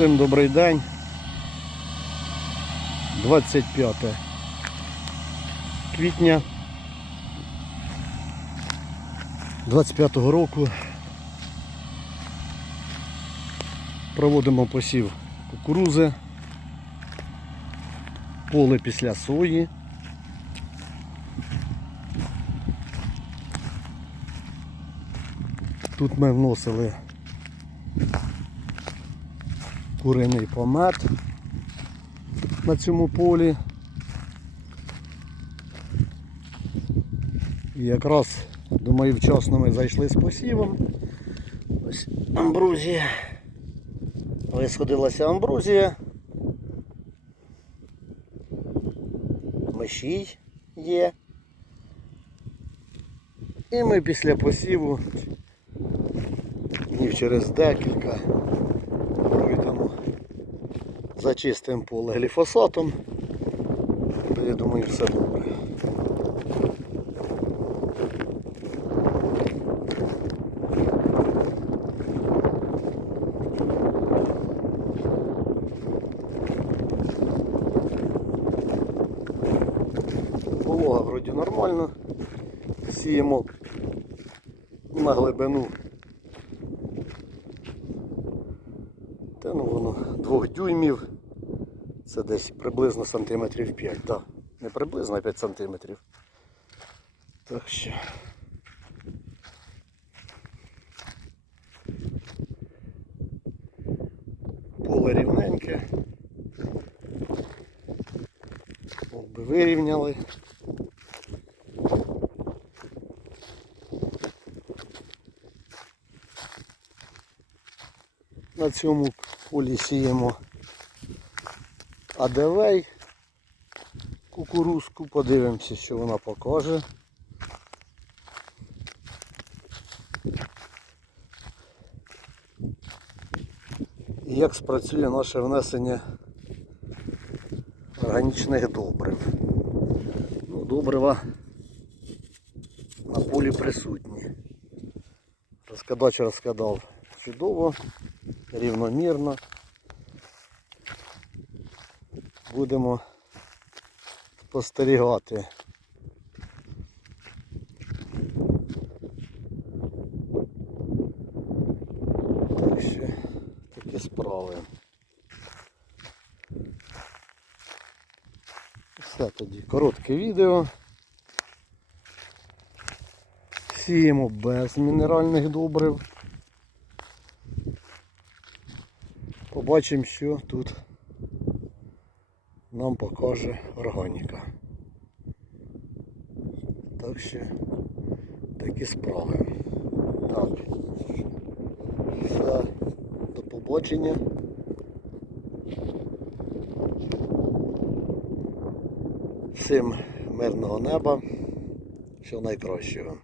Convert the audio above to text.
Всім добрий день. 25 квітня 25-го року. Проводимо посів кукурузи, поле після сої. Тут ми вносили куриний помет на цьому полі. І якраз, думаю, вчасно ми зайшли з посівом. Ось амбрузія. Висходилася амбрузія. Мишій є. І ми після посіву днів через декілька зачистимо поле гліфосатом. То я думаю все добре. Волога вроді нормально. Сіємо на глибину. Та ну воно двох дюймів. Це десь приблизно сантиметрів 5. Так, не приблизно, а 5 сантиметрів. Так що. Поле рівненьке. Голуби вирівняли. На цьому полі сіємо адевей кукурузку, подивимося, що вона покаже. І як спрацює наше внесення органічних добрив. Ну, добрива на полі присутні. Розкадач розкадав чудово, рівномірно. Будемо спостерігати. Так що такі справи. Все тоді коротке відео. Сіємо без мінеральних добрив. Побачимо, що тут нам покаже органіка. Так що такі справи. Так. Все. До побачення. Всім мирного неба. Всього найкращого.